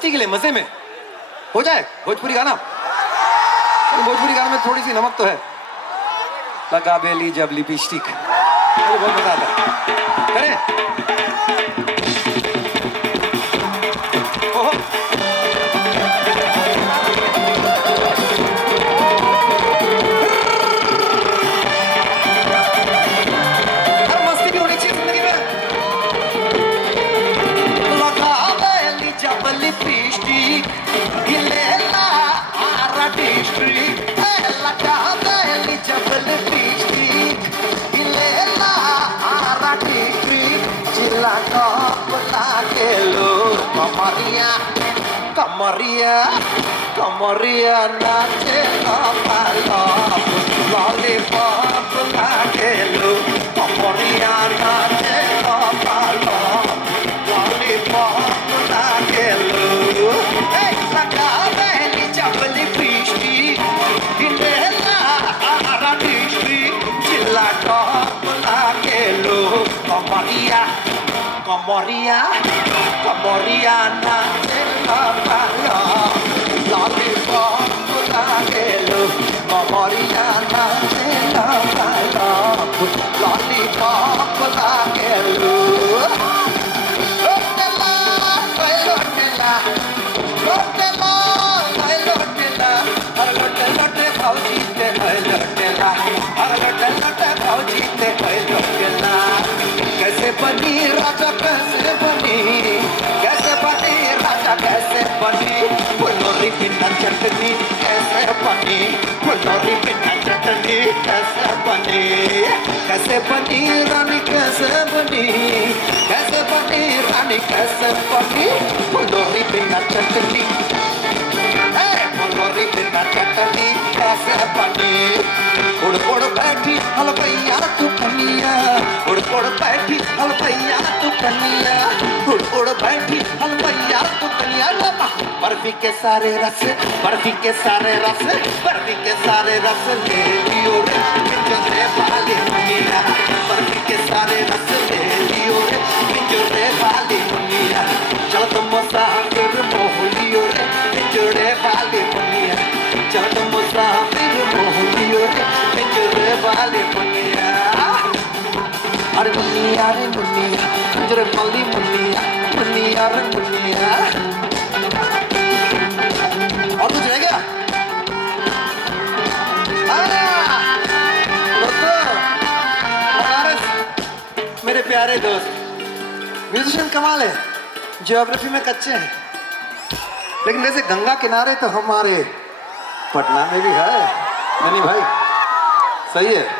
मस्ती के लिए, मजे में हो जाए भोजपुरी गाना। भोजपुरी गाने में थोड़ी सी नमक तो है। लगा बेली जब लिपस्टिक, मुझे बहुत मजा आता है। करें? ओहो। हर मस्ती भी होनी चाहिए जिंदगी में। लगा बेली जब लिपस्टिक, गिलेला आरा डिस्ट्रिक्ट। लगा बेली जब लिपस्टिक, गिलेला आरा डिस्ट्रिक्ट। जिला टॉप लागे लो कमरिया, कमरिया कमरिया नाचे लॉलीपॉप, लॉलीपॉप लागे लो कमरिया नाचे लॉलीपॉप, लॉलीपॉप लागे लो। लगा बेली जब लिपस्टिक, गिलेला आरा डिस्ट्रिक्ट। जिला टॉप लागे लो कमरिया, कमरिया कमरिया नाचे लॉलीपॉप, लॉलीपॉप लागे लो कमरिया नाचे लॉलीपॉप, लॉलीपॉप लागे लो। लोटेला कोई लोटेला, लोटेला कोई लोटेला, हर लोटे लोटे भौजी ते है लोटेला, हर लोटे लोटे भौजी ते है लोटेला। कैसे बनी राजा कैसे बनी, कैसे बनी राजा कैसे बनी, फुलोरी बिना चटनी कैसे बनी, फुलोरी बिना चटनी कैसे बनी। कैसे बनी रानी कैसे बनी, कैसे बनी रानी कैसे बनी, फुलोरी बिना चटनी, फुलोरी बिना चटनी कैसे बनी। उड़ उड़ बैठी हलवैया तू कनिया, उड़ उड़ बैठी हलवैया तू कनिया, उड़ उड़ बैठी हलवैया तू कनिया। बर्फी के सारे रस, बर्फी के सारे रस, बर्फी के सारे रस ले लियो रे पिंजरे वाली मुनिया, बर्फी के सारे रस ले लियो रे पिंजरे वाली मुनिया। चल तुम मुसाफिर मोह लियो रे पिंजरे वाली मुनिया, चल तुम मुसाफिर मोह लियो रे पिंजरे वाली मुनिया। अरे मुनिया रे मुनिया, पिंजरे वाली मुनिया, मुनिया रे मुनिया। और कुछ रह गया? दोस्तों, मेरे प्यारे दोस्त, म्यूजिशियन कमाल है, ज्योग्राफी में कच्चे हैं, लेकिन वैसे गंगा किनारे तो हमारे पटना में भी है। नहीं भाई, सही है।